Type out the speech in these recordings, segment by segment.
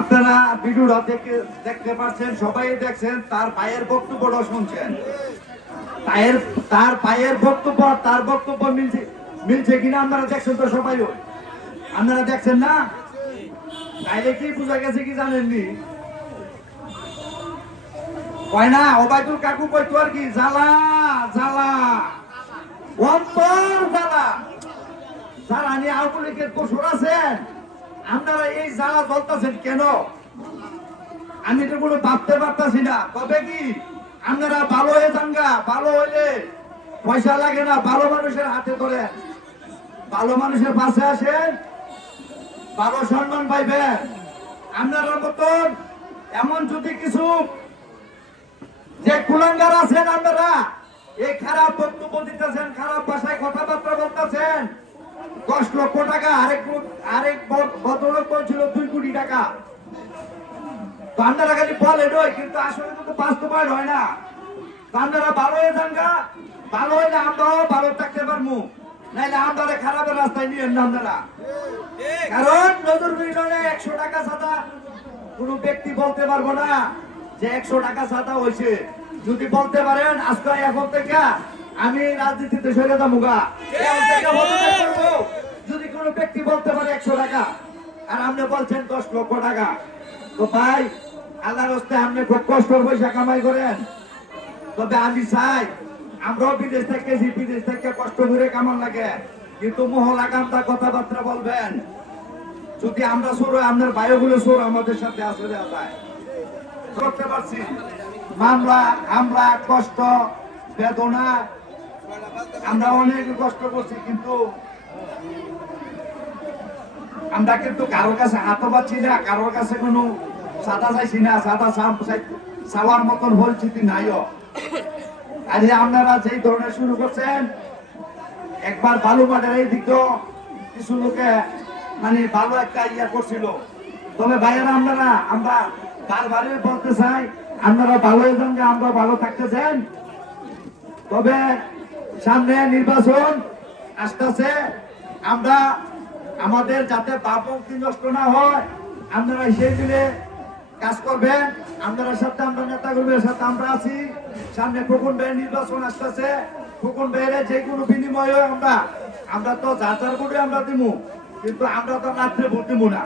আপনারা ভিডিওটা দেখে, দেখতে পাচ্ছেন, সবাই দেখছেন, তার বক্তব্যটা শুনছেন। তার বক্তব্য তার বক্তব্য মিলছে মিলছে কিনা আপনারা দেখছেন তো সবাই। আপনারা দেখছেন না? তাইলে কি বোঝা গেছে কি জানেননি? কয় না, ওবায়দুল কাকু কইতো আর কি, জ্বালা জ্বালা অন্তর জ্বালা যারা নিয়ে আওয়ামী লীগের কসুর আছেন? আপনারা এই জ্বালা জ্বলতেছেন কেন? আমি তো কোনো ভাবতে পারতাছি না। তবে কি? আপনারা ভালো হয়ে যাঙ্গা ভালো হইলে পয়সা লাগে না, ভালো মানুষের হাতে ধরেন। ভালো মানুষের পাশে আসেন, ভালো সম্মান পাইবেন। আপনারা মতন এমন যদি কিছু যে কুলাঙ্গার আছেন আপনারা, এই খারাপ বক্তব্য দিতেছেন, খারাপ ভাষায় কথাবার্তা বলতেছেন দশ লক্ষ টাকা, আরেক আরেক ভদ্রলোক বলছিল দুই কোটি টাকা। তো আপনারা খালি বলেন ওই, কিন্তু আসলে বাস্তবায়ন হয় না। আপনারা ভালো হয়ে ভালো হইলে আমরাও ভালো থাকতে পারব। নাইলে খারাপের রাস্তায় নিয়ে আপনারা। কারণ নজর মিলনে একশো টাকা সাদা কোন ব্যক্তি বলতে পারব না যে একশো টাকা সাদা হয়েছে যদি বলতে পারেন, আজকে এখন থেকে আমি রাজনীতিতে সরে যাব টাকা। আর আপনি বলছেন দশ লক্ষ টাকা। তো ভাই, আল্লাহর হস্তে আপনি খুব কষ্ট পয়সা কামাই করেন। তবে আমি চাই, আমরাও বিদেশ থেকে বিদেশ থেকে কষ্ট করে কামান লাগে। কিন্তু মহলা কামটা কথাবার্তা বলবেন। যদি আমরা সরো, আপনার বায়ুগুলো সর আমাদের সাথে আসে দেওয়া যায়। করতে পারছি। মামলা আমরা কষ্ট, বেদনা, আমরা অনেক কষ্ট করছি, কিন্তু আমরা কিন্তু কারোর কাছে হাত পাচ্ছি না, কারোর কাছে কোনো সাদা চাইছি না, সাদা চাওয়ার মতন পরিস্থিতি নাইও আরে আপনারা যেই ধরনের শুরু করছেন, একবার বালু মাঠের এই দিক কিছু লোকে মানে ভালো একটা ইয়া করছিল। তবে ভাইয়েরা, আপনারা আমরা বারবারই বলতে চাই, আপনারা ভালো যান আমরা ভালো থাকতে চান তবে সামনে নির্বাচন আসতেছে, আমরা আমাদের যাতে ভাবমুক্তি নষ্ট না হয়, আপনারা সেই দিনে কাজ করবেন। আপনারা সাথে আমরা নেতা কর্মীর সাথে আমরা আছি। সামনে ফুকুন ভাইয়ের নির্বাচন আসতেছে। ফুকুন ভাইয়ের যে কোনো বিনিময়ে আমরা আমরা তো যার যার ভোটে আমরা দিব কিন্তু আমরা তো রাত্রে ভোট দিব না।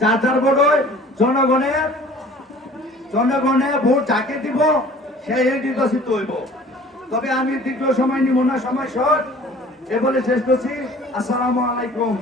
যার যার ভোটে জনগণের জনগণে ভোট যাকে দিব সেই নির্বাচিত হইব। তবে আমি দীর্ঘ সময় নিব না, সময় শর্ট। এ বলে শেষ করছি। আসসালামু আলাইকুম।